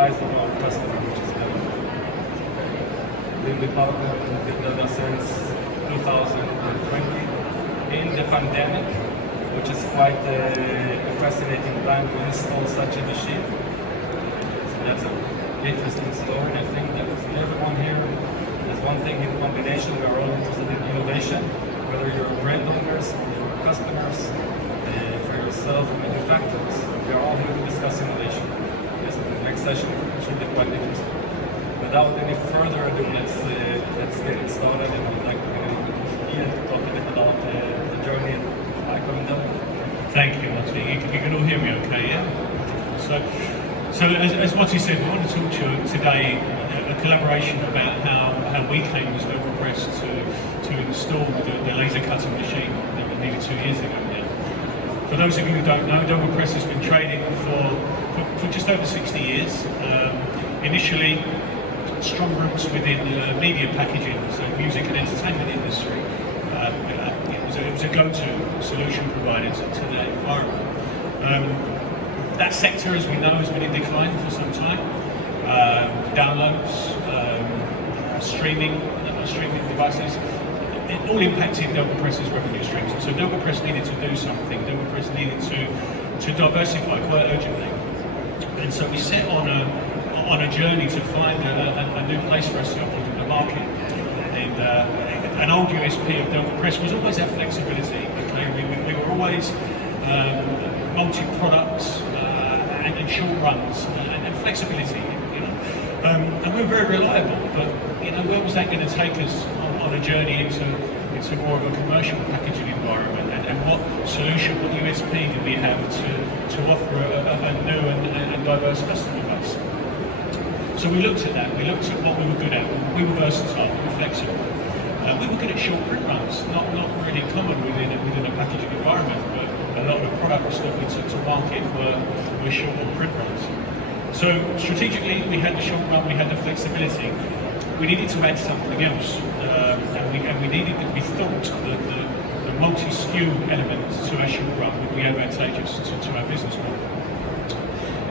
eyes of our customer, which is Delga. We've been partnered with Delga since 2020. In the pandemic, which is quite a fascinating time to install such a machine. So that's an interesting story. I think that everyone here, there's one thing in combination, we are all interested in innovation, whether you're brand owners, or your customers, for yourself, manufacturers. We are all here to discuss innovation. Yes, the next session should be quite interesting. Without any further ado, let's get it started, and I would like to Ian to talk a bit about the journey of Highcon and Delga. Thank you, Monty. You can all hear me okay, yeah? So as Monty said, we want to talk to you today a collaboration about how we came as Delga Press to install the laser cutting machine nearly 2 years ago now. For those of you who don't know, Delga Press has been trading for just over 60 years. Initially, strong roots within media packaging, so music and entertainment industry. It was a go-to solution provider to that environment. That sector, as we know, has been in decline for some time. Downloads, streaming devices, it all impacted Delga Press's revenue streams. So Delga Press needed to do something. Delga Press needed to diversify quite urgently. And so we set on a journey to find a new place for ourselves in the market. And an old USP of Delga Press was always our flexibility. Okay? We were always multi-products and short runs and flexibility. You know? And we were very reliable, but you know, where was that going to take us on a journey into more of a commercial packaging environment? And what solution, what USP did we have to offer a new and diverse customer base? So we looked at that. We looked at what we were good at. We were versatile. We were flexible. We were good at short print runs. Not really common within a packaging environment, but a lot of the products that we took to market were short print runs. So strategically, we had the short run. We had the flexibility. We needed to add something else, and we thought that the multi-SKU elements to our short run would be advantageous to our business model.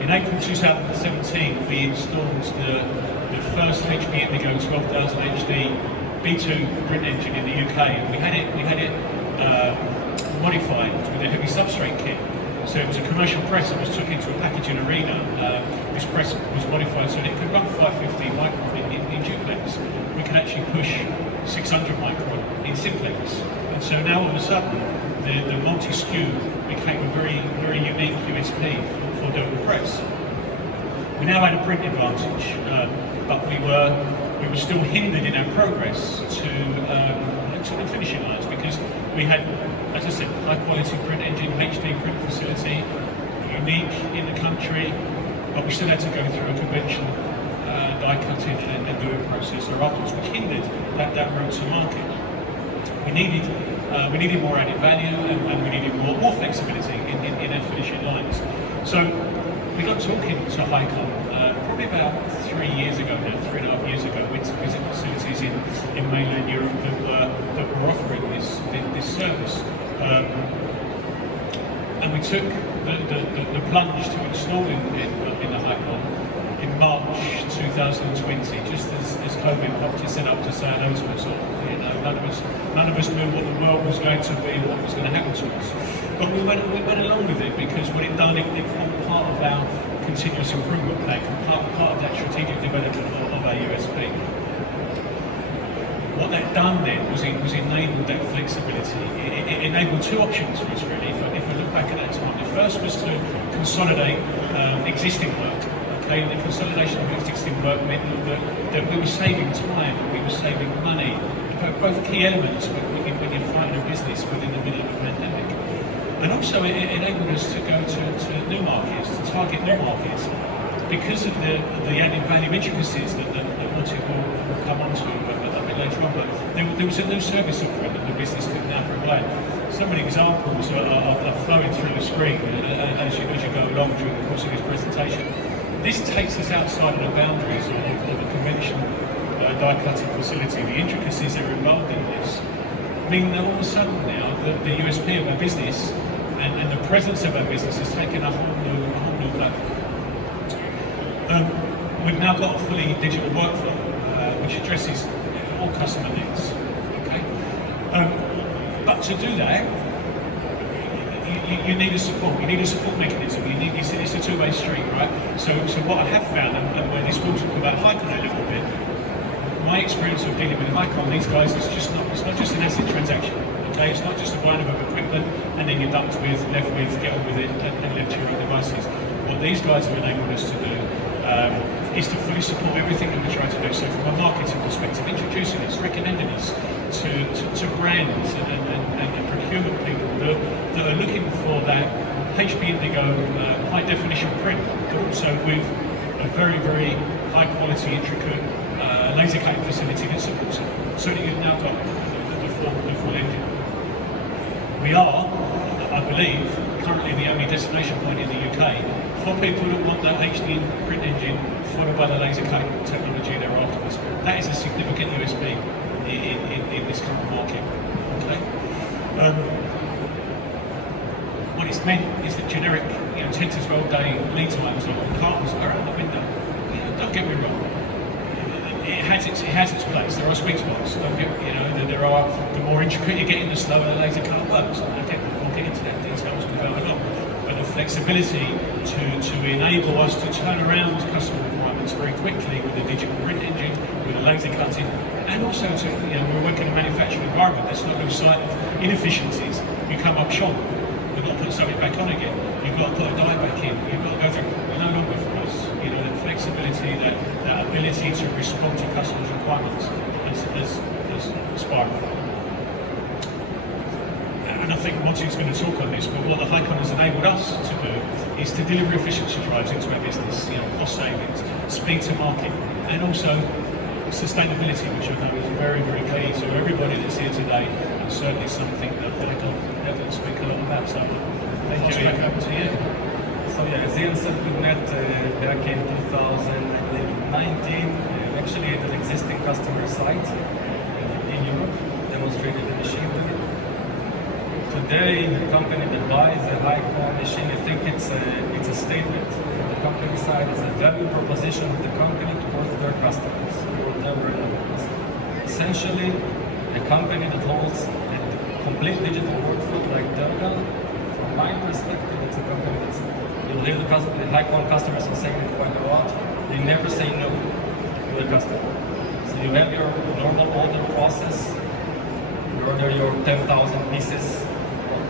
In April 2017, we installed the first HP Indigo 12,000 HD B2 print engine in the UK, and we had it modified with a heavy substrate kit. So it was a commercial press that was took into a packaging arena. This press was modified so that it could run 550 micron in duplex. We could actually push 600 micron in simplex. And so now all of a sudden, the multi-SKU became a very, very unique USP for Delga Press. We now had a print advantage, but we were still hindered in our progress to the finishing lines because we had, as I said, high quality print engine, HD print facility, unique in the country, but we still had to go through a conventional die cutting and doing process afterwards, which hindered that route to market. We needed more added value and we needed more flexibility in our finishing lines. So we got talking to Highcon probably about 3 years ago now, 3.5 years ago, with visit facilities in mainland Europe that were offering this service. And we took the plunge to installing in the Highcon in March 2020, just as COVID popped its head up to say hello to us all. You know, none of us knew what the world was going to be, what was going to happen to us. But we went along with it because what it done, it formed part of our continuous improvement plan, part of that strategic development of our USP. What that done then was enabled that flexibility. It enabled two options for us really. If we look back at that time, the first was to consolidate existing work. Okay, and the consolidation of existing work meant that we were saving time, we were saving money, both key elements when you're fighting a business within the middle of a pandemic. And also it enabled us to go to new markets, to target new markets, because of the added value intricacies that Monty will come on to a bit later on. But there was a new service offering that the business could now provide. So many examples are flowing through the screen as you go along during the course of this presentation. This takes us outside of the boundaries of a conventional die cutting facility. The intricacies that are involved in this mean that all of a sudden now the USP of our business and the presence of our business has taken a whole new platform. we've now got a fully digital workflow, which addresses all customer needs. Okay, but to do that, you need a support. You need a support mechanism. You need. It's a two-way street, right? So what I have found, and where this will talk about Highcon a little bit, my experience of dealing with Highcon, these guys, it's not just an asset transaction. Okay, it's not just a buying of equipment and then you're dumped with, left with, get on with it, and left to your own devices. What these guys have enabled us to do is to fully support everything that we're trying to do. So from a marketing perspective, introducing us, recommending us to brands and procurement people that are looking for that HP Indigo high definition print, but also with a very, very high quality, intricate laser cutting facility that supports it. So that you've now got the full engine. We are, I believe, currently the only destination point in the UK for people that want that HD print engine followed by the laser cutting technology thereafterwards. That is a significant USP in this current market. Okay. What it's meant is that generic, 10 to 12 day lead times on cartons are out the window. Don't get me wrong. It has its place. There are sweet spots. There are, the more intricate you get in, the slower the laser cut works. We'll get into that detail as we go along. But the flexibility to enable us to turn around customer requirements very quickly with a digital print engine, with a laser cutting, and also to, we're working in a manufacturing environment. Let's not lose sight of inefficiencies. You come up short, we've got to put something back on again. You've got to put a die back in. You've got to go through. No longer for us. That flexibility, that ability to respond to customers' requirements has spiraled. And I think Monty's going to talk on this, but what the Highcon has enabled us to do is to deliver efficiency drives into our business, cost savings, speed to market, and also sustainability, which I know is very, very key to everybody that's here today, and certainly something that I can speak a lot about. So thank you. Back over to you. So yeah, as Ian said, we met back in 2019, actually at an existing customer site in Europe, demonstrated the machine there. Today, the company that buys a Highcon machine, I think it's a statement from the company side, it's a value proposition of the company towards their customers, whatever it is. Essentially, a company that holds a complete digital workflow like Delga, from my perspective, it's a company that's, you'll hear the Highcon customers are saying it quite a lot, they never say no to the customer. So you have your normal order process, you order your 10,000 pieces,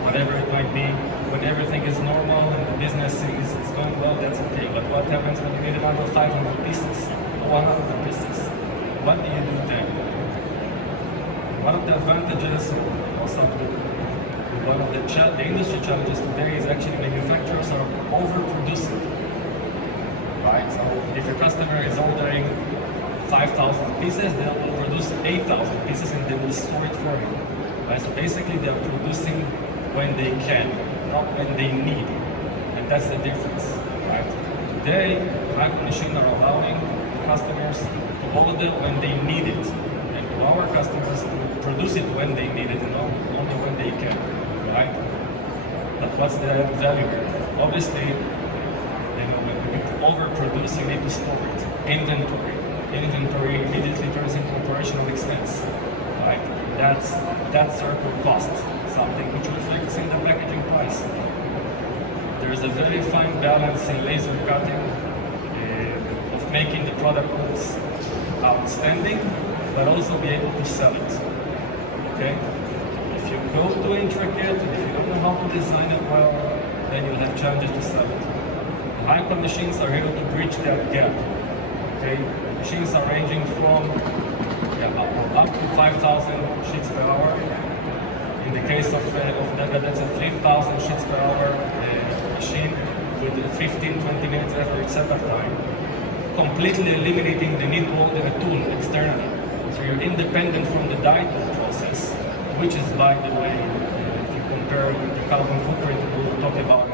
whatever it might be, when everything is normal and the business is going well, that's okay. But what happens when you need another 500 pieces or 100 pieces? What do you do then? One of the advantages, also one of the industry challenges today is actually manufacturers are overproducing. Right? So if your customer is ordering 5,000 pieces, they'll produce 8,000 pieces and they will store it for you. Right? So basically they're producing when they can, not when they need. And that's the difference. Right? Today, Highcon machines are allowing customers to order when they need it, and to our customers to produce it when they need it, not only when they can. Right? But what's the value here? Obviously, when you overproduce, you need to store it. Inventory. Inventory immediately turns into operational expense. Right? That's circle cost. Something which reflects in the packaging price. There is a very fine balance in laser cutting of making the product looks outstanding, but also be able to sell it. Okay? If you go too intricate, and if you don't know how to design it well, then you'll have challenges to sell it. The Highcon machines are able to bridge that gap. Okay? Machines are ranging from up to 5,000 sheets per hour. In the case of Delga, that's a 3,000 sheets per hour machine with 15-20 minutes average setup time, completely eliminating the need to order a tool externally. So you're independent from the die tool process, which is, by the way, if you compare the carbon footprint, we'll talk about it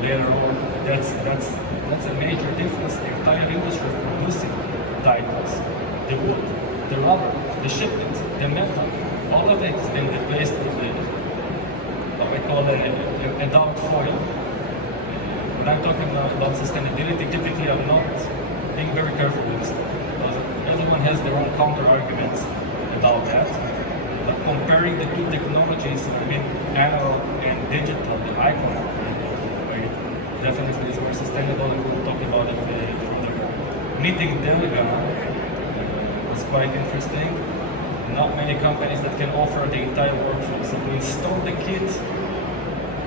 later on, that's a major difference. The entire industry of producing die tools, the wood, the rubber, the shipment, the metal, all of it has been replaced with what we call a dark foil. When I'm talking about sustainability, typically I'm not being very very careful with this because everyone has their own counter arguments about that. But comparing the two technologies, I mean, analog and digital, the Highcon definitely is more sustainable, and we'll talk about it further. Meeting Delga was quite interesting. Not many companies that can offer the entire workflow. So to install the kit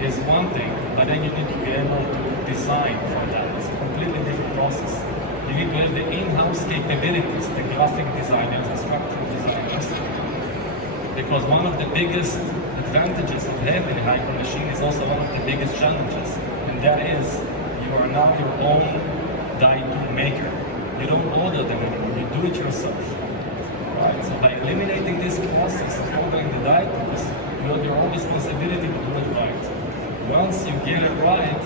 is one thing, but then you need to be able to design for that. It's a completely different process. You need to have the in-house capabilities, the graphic designers, the structural designers. Because one of the biggest advantages of having a Highcon machine is also one of the biggest challenges. And that is, you are now your own die tool maker. You don't order them anymore, you do it yourself. Right? So by eliminating this process of ordering the die tools, you have your own responsibility to do it right. Once you get it right,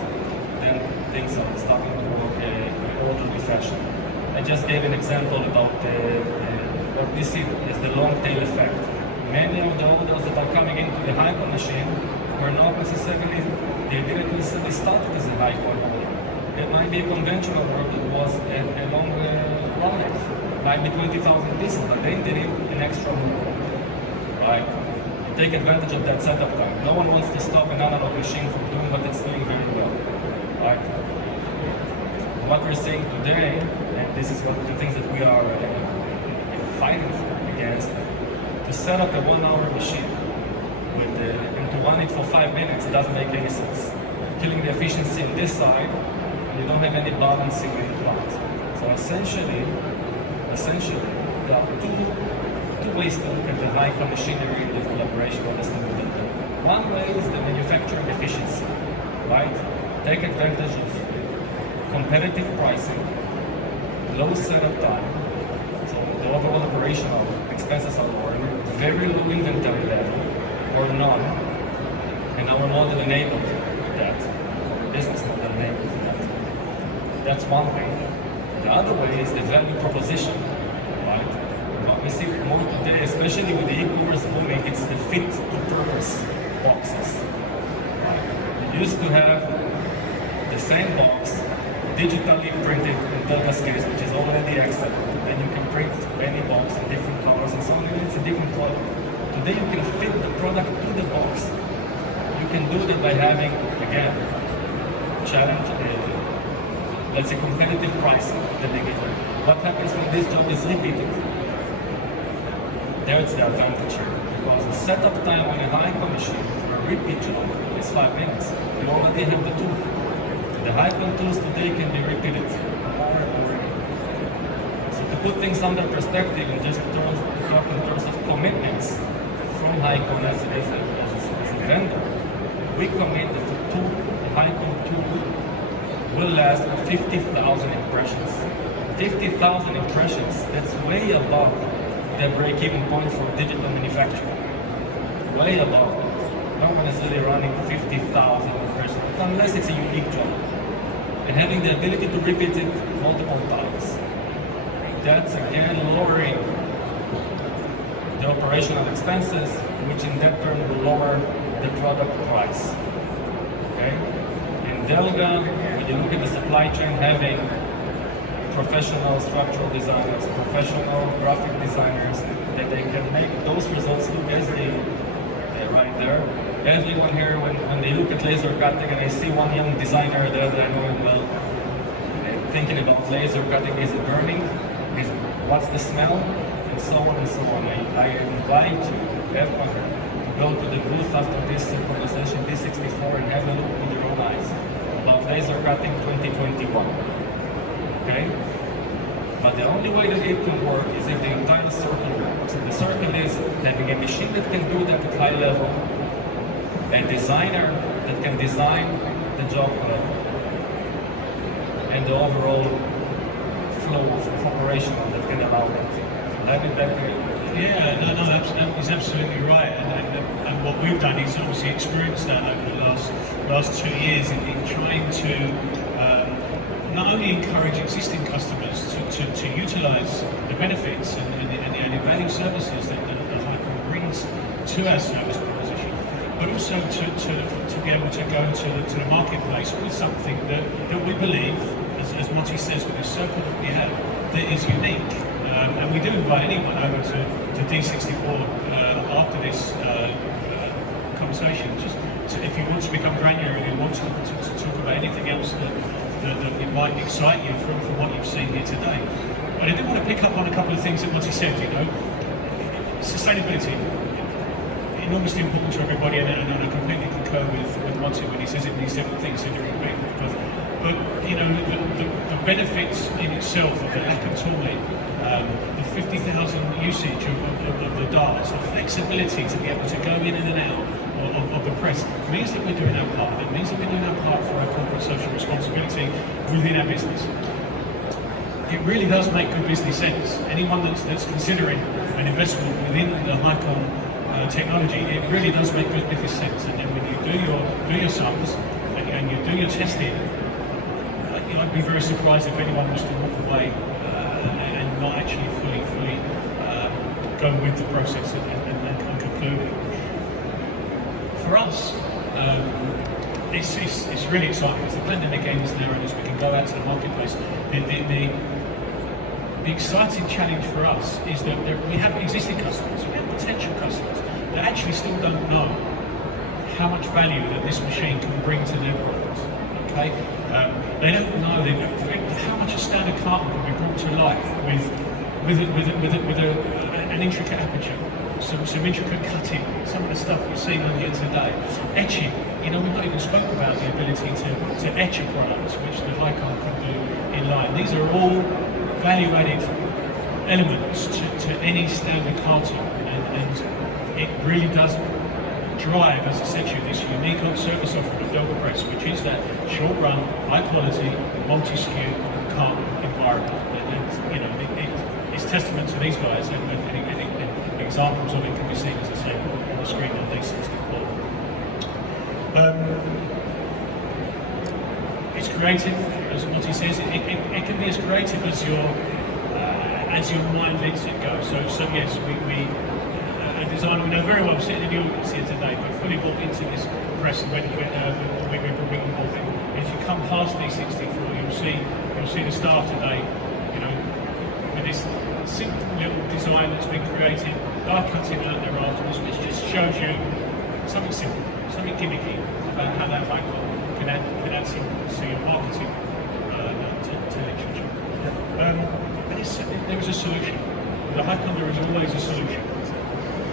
then things are starting to work in an orderly fashion. I just gave an example about what we see as the long tail effect. Many of the orders that are coming into the Highcon machine were not necessarily, they didn't necessarily start as a Highcon order. It might be a conventional order that was a long run length, might be 20,000 pieces, but they did an extra move. Right? Take advantage of that setup time. No one wants to stop an analog machine from doing what it's doing very well. Right? What we're seeing today, and this is one of the things that we are fighting against, to set up a 1 hour machine and to run it for 5 minutes doesn't make any sense. Killing the efficiency on this side, you don't have any balancing in the plant. So essentially, there are two ways to look at the Highcon machinery and the collaboration of the Delga. One way is the manufacturing efficiency, right? Take advantage of competitive pricing, low setup time, so the overall operational expenses are lower, very low inventory level, or none, and our model enabled that. Business model enabled that. That's one way. The other way is the value proposition, right? What we see more today, especially with the e-commerce booming, it's the fit-to-purpose boxes. Right? You used to have the same box, digitally printed in Delga's case, which is already excellent. Then you can print any box in different colors and so on, and it's a different product. Today you can fit the product to the box. You can do that by having, again, challenge, let's say competitive pricing at the beginning. What happens when this job is repeated? There's the advantage here. Because the setup time on a Highcon machine for a repeat job is 5 minutes. You already have the tool. The Highcon tools today can be repeated more and more again. So to put things under perspective and just talk in terms of commitments from Highcon as a vendor, we commit that the Highcon tool will last 50,000 impressions. 50,000 impressions, that's way above the break-even point for digital manufacturing. Way above it. No one is really running 50,000 impressions, unless it's a unique job. And having the ability to repeat it multiple times. That's again lowering the operational expenses, which in that turn will lower the product price. Okay? In Delga, when you look at the supply chain, having professional structural designers, professional graphic designers, that they can make those results look as they right there. Everyone here, when they look at laser cutting and I see one young designer there, they're going, well, thinking about laser cutting, is it burning? What's the smell? And so on and so on. I invite you, everyone, to go to the booth after this conversation, D64, and have a look with your own eyes about laser cutting 2021. Okay? But the only way that it can work is if the entire circle works. And the circle is having a machine that can do that at high level, a designer that can design the job well, and the overall flow of operation that can allow it. I'll be back here. Yeah, no, that's absolutely right. And what we've done is obviously experienced that over the last 2 years in trying to not only encourage existing customers to utilise the benefits and the added value services that Highcon brings to our service proposition, but also to be able to go into the marketplace with something that we believe, as as Monty says, with the circle that we have that is unique. And we do invite anyone over to D64 after this conversation. Just if you want to become granular and you want to talk about anything else that it might excite you from what you've seen here today. But I did want to pick up on a couple of things that Monty said, Sustainability, enormously important to everybody, and I completely concur with Monty when he says it means different things to different people. But the benefits in itself of the lack of tooling, the 50,000 usage of the darts, the flexibility to be able to go in and out of the press means that we're doing our part. It means that we're doing our part for our corporate social responsibility within our business. It really does make good business sense. Anyone that's considering an investment within the Highcon technology, it really does make good business sense. And then when you do your sums and you do your testing, I'd be very surprised if anyone was to walk away and not actually fully go with the process and conclude it. For us, it's really exciting because the pandemic ends now, and as we can go out to the marketplace, the exciting challenge for us is that we have existing customers, we have potential customers that actually still don't know how much value that this machine can bring to their products. Okay, they don't know how much a standard carton can be brought to life with an intricate aperture, some intricate cutting, some of the stuff we've seen on here today, etching. We've not even spoke about the ability to etch a product, which the Highcon can do in line. These are all value-added elements to any standard carton, and it really does drive, as I said to you, this unique service offering of Delga Press, which is that short-run, high-quality, multi-SKU carton environment. And it's testament to these guys, and examples of it can be seen, as I say, on the screen on D64. It's creative, as Monty says. It can be as creative as your mind lets it go. So yes, we a designer we know very well, sitting in the audience here today, but fully bought into this press when we were bringing bought it. If you come past D64, you'll see the staff today, with this simple little design that's been created, die cutting out their articles, which just shows you something simple, something gimmicky about how that Highcon can add some to your marketing to literature. But there is a solution. With the Highcon, there is always a solution.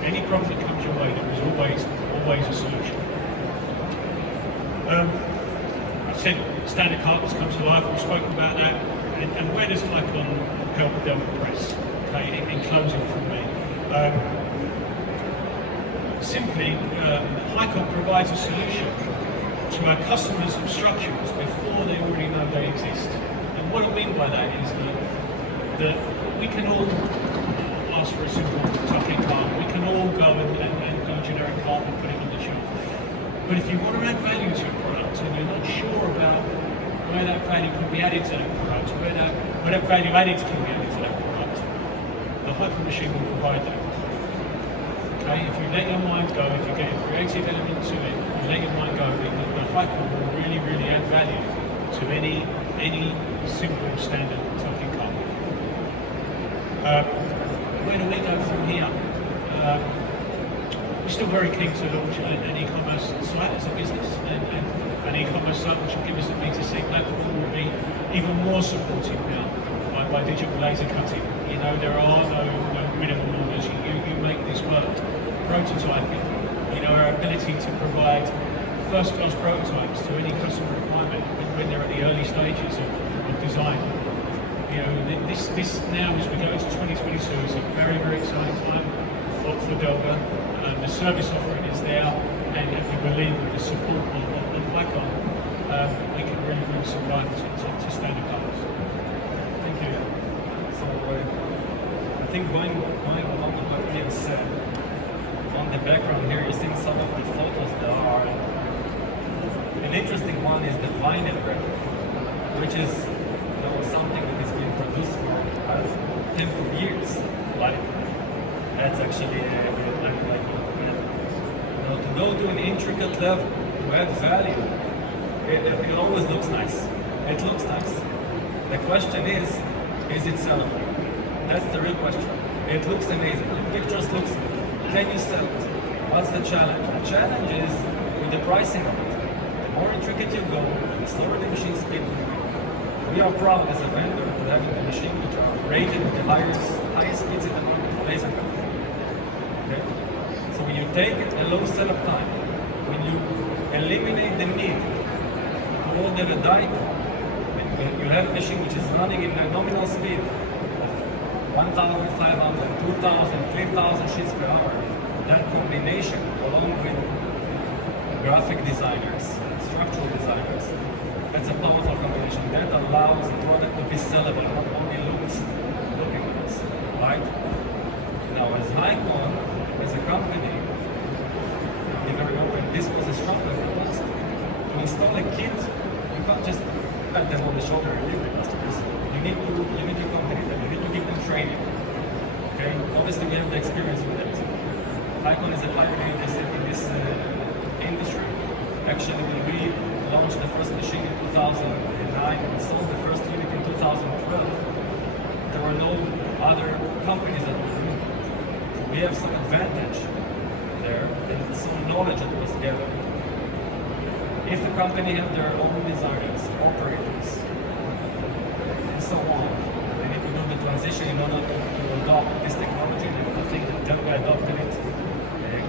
Any problem that comes your way, there is always a solution. I said standard cartons come to life. We've spoken about that. And where does Highcon help Delga Press? Okay, in closing from me. Simply, Highcon provides a solution to our customers' obstructions before they already know they exist. And what I mean by that is that we can all ask for a simple tuck-in carton. We can all go and do a generic carton and put it on the shelf. But if you want to add value to your product and you're not sure about where that value can be added to that product, where that value added can be added to that product, the Highcon machine will provide that. Okay, if you let your mind go, if you get a creative element to it, you let your mind go, the Highcon will really add value to any simple standard tuck-in carton. Where do we go from here? We're still very keen to launch an e-commerce site as a business, and an e-commerce site which will give us a B2C platform will be even more supported now by digital laser cutting. There are no minimum orders. You make this work. Prototyping, our ability to provide first-class prototypes to any customer requirement when they're at the early stages of design. This now, as we go into 2022, is a very exciting time for Delga. The service offering is there, and if we believe with the support of Highcon, we can really bring some life to standard cars. Thank you. So I think going along with what Ian said, on the background here, you're seeing some of the photos that are. An interesting one is the vinyl bread, which is something that is being produced for tens of years. Like that's actually to go to an intricate level to add value. It always looks nice. It looks nice. The question is it sellable? That's the real question. It looks amazing. The pictures looks, can you sell it? What's the challenge? The challenge is with the pricing of it. The more intricate you go, the slower the machine speed will be. We are proud as a vendor to having the machine which are rated with the highest speeds in the market for laser cutting. Okay? So when you take a low setup time, when you eliminate the need to order a die, you have a machine which is running in a nominal speed of 1,500, 2,000, 3,000 sheets per hour. That combination, along with graphic designers, structural designers, that's a powerful combination. That allows the product to be sellable, not only looking nice, right? Now, as Highcon, as a company, to be very open, this was a struggle for us. To install a kit, you can't just pat them on the shoulder and leave the customers. You need to accompany them. You need to give them training. Okay? Obviously, we have the experience with it. Highcon is a pioneer in this industry. Actually, when we launched the first machine in 2009 and sold the first unit in 2012, there were no other companies that were doing it. So we have some advantage there and some knowledge that was gathered. If a company have their own designers, operators, and so on, they need to do the transition in order to adopt this technology. And I think that Delga adopted it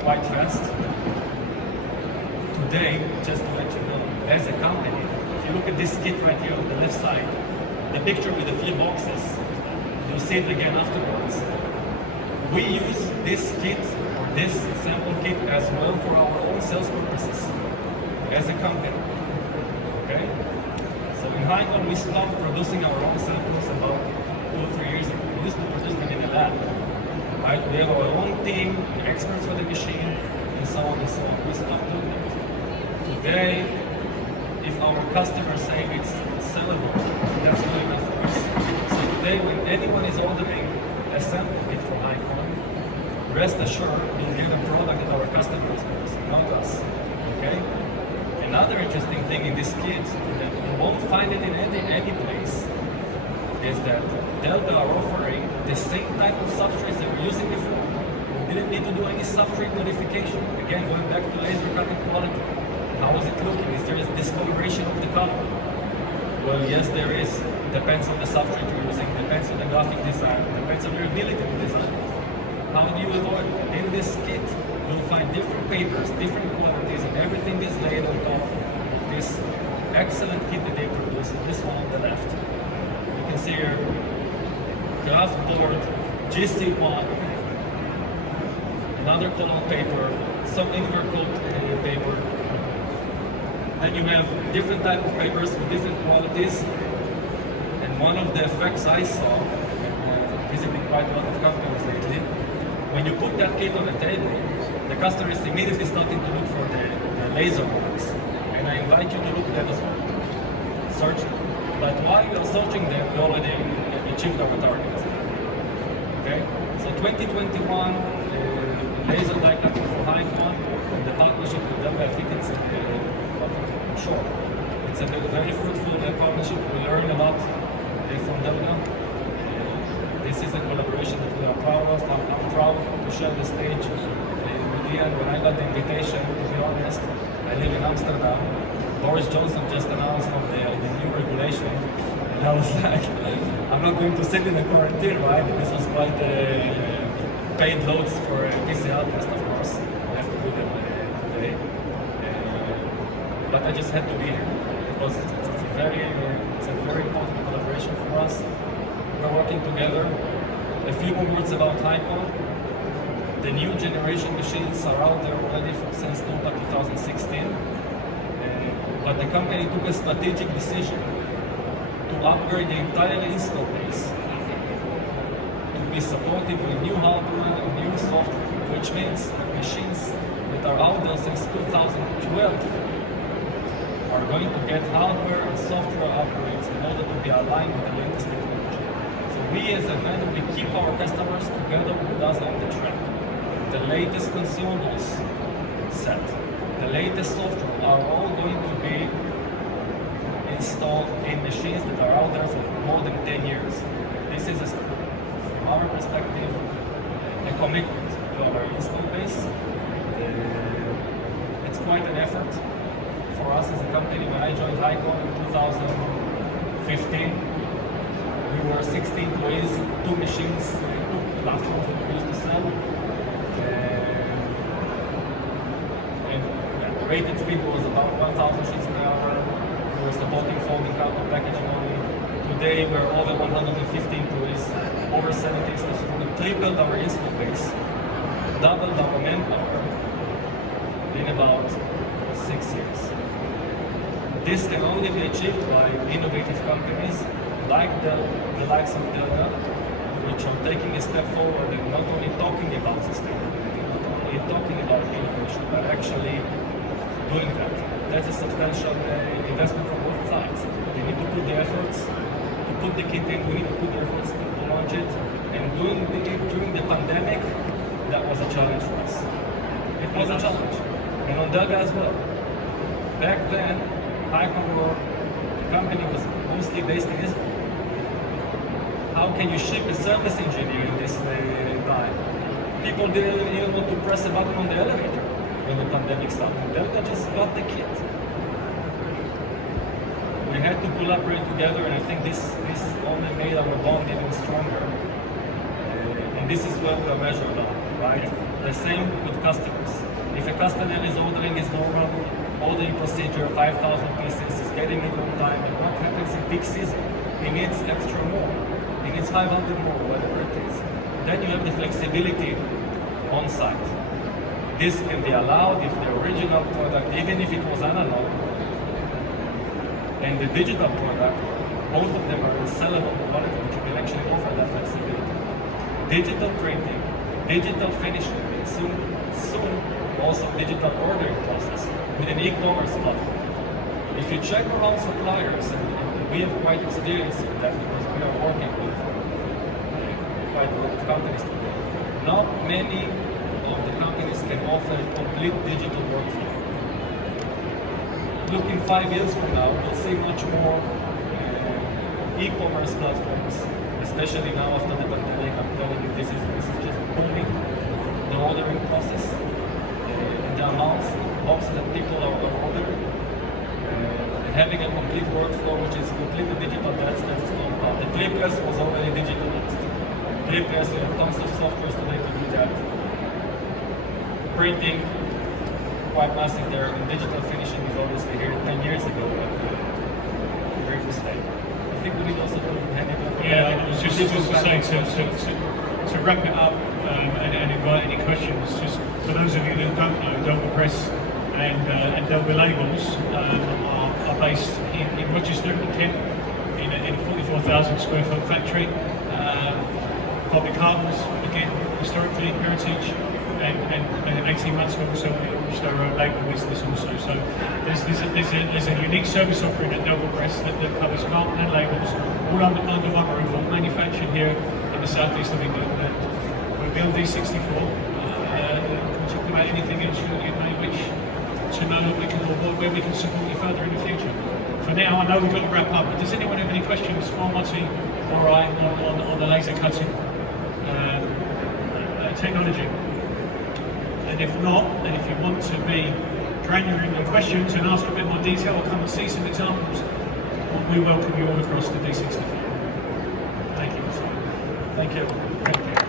quite fast. Today, just to let you know, as a company, if you look at this kit right here on the left side, the picture with the few boxes, you'll see it again afterwards. We use this kit, or this sample kit, as well for our own sales purposes, as a company. Okay? So in Highcon, we stopped producing our own samples about 2 or 3 years ago. We used to produce them in a lab. Right? We have our own team, experts for the machine, and so on and so on. We stopped doing that. Today, if our customers say it's sellable, that's good enough for us. So today, when anyone is ordering a sample kit from Highcon, rest assured you'll get a product that our customers use, not us. Okay? Another interesting thing in this kit that you won't find it in any place is that Delga are offering the same type of substrates that we're using before. We didn't need to do any substrate modification. Again, going back to laser cutting quality. How is it looking? Is there a discoloration of the color? Well, yes, there is. Depends on the substrate you're using, depends on the graphic design, depends on your ability to design. How do you avoid it? In this kit, you'll find different papers, different qualities, and everything is laid on top of this excellent kit that they produce. This one on the left. You can see here, craft board, GC1, another color paper, some invert coat paper. Then you have different type of papers with different qualities. And one of the effects I saw, visiting quite a lot of companies lately, when you put that kit on the table, the customer is immediately starting to look for the laser marks. And I invite you to look at that as well. Search it. But while you're searching them, you already achieved our target. Okay? So 2021, laser die cutting for Highcon, and the partnership with Delga, I think it's short. It's a very fruitful partnership. We learn a lot from Delga. This is a collaboration that we are proud of. I'm proud to share the stage with Ian. When I got the invitation, to be honest, I live in Amsterdam. Boris Johnson just announced on the new regulation, and I was like, I'm not going to sit in a quarantine, right? This was quite paid loads for PCR test, of course. I have to do them today. But I just had to be here because it's a very important collaboration for us. We're working together. A few more words about Highcon. The new generation machines are out there already since 2016. But the company took a strategic decision to upgrade the entire install base to be supportive with new hardware and new software, which means machines that are out there since 2012 are going to get hardware and software upgrades in order to be aligned with the latest technology. So we as a vendor, we keep our customers together with us on the track. The latest consumables set, the latest software are all going to be installed in machines that are out there for more than 10 years. This is, from our perspective, a commitment to our install base. It's quite an effort for us as a company. When I joined Highcon in 2015, we were 16 employees, 2 machines, 2 platforms that we used to sell. And the rated speed was about 1,000 sheets per hour. We were supporting folding carton packaging only. Today we're over 150 employees, over 70 installs. We tripled our install base, doubled our manpower in about 6 years. This can only be achieved by innovative companies like the likes of Delga, which are taking a step forward and not only talking about sustainability, not only talking about innovation, but actually doing that. That's a substantial investment from both sides. They need to put the efforts to put the kit in, we need to put the efforts to launch it, and during the pandemic, that was a challenge for us. It was a challenge. And on Delga as well. Back then, Highcon, the company was mostly based in Israel. How can you ship a service engineer in this time? People didn't even want to press a button on the elevator when the pandemic started. Delga just got the kit. We had to collaborate together, and I think this only made our bond even stronger. And this is what we're measured on, right? The same with customers. If a customer is ordering his normal ordering procedure, 5,000 pieces, is getting it on time, and what happens in peak season? He needs extra more. He needs 500 more, whatever it is. Then you have the flexibility on site. This can be allowed if the original product, even if it was analog, and the digital product, both of them are in sellable quality, which you can actually offer that flexibility. Digital printing, digital finishing, and soon also digital ordering process with an e-commerce platform. If you check around suppliers, and we have quite experience in that because we are working with quite a lot of companies today, not many of the companies can offer a complete digital workflow. Looking 5 years from now, we'll see much more e-commerce platforms, especially now after the pandemic. I'm telling you, this is just booming, the ordering process, and the amounts of boxes that people are ordering, and having a complete workflow which is completely digital, that's a strong part. The 3-press was already digitalized. 3-press, you have tons of software today to do that. Printing, quite massive there, and digital finishing is obviously here 10 years ago, but very good state. I think we need also to hand it over. Yeah, I was just to say, to wrap it up and invite any questions, just for those of you that don't know, Delga Press and Delga Labels are based in Rochester, Kent, in a 44,000 square foot factory. Public cartons, again, historically, heritage, and 18 months ago also we launched our own label business also. So there's a unique service offering at Delga Press that covers carton and labels, all under one roof, all manufactured here in the southeast of England. And we're beyond D64. Talk about anything else you may wish to know where we can support you further in the future. For now, I know we've got to wrap up, but does anyone have any questions for Monty or I on the laser cutting technology? And if not, and if you want to be granular in your questions and ask a bit more detail or come and see some examples, we welcome you all across the D64. Thank you. Thank you. Thank you.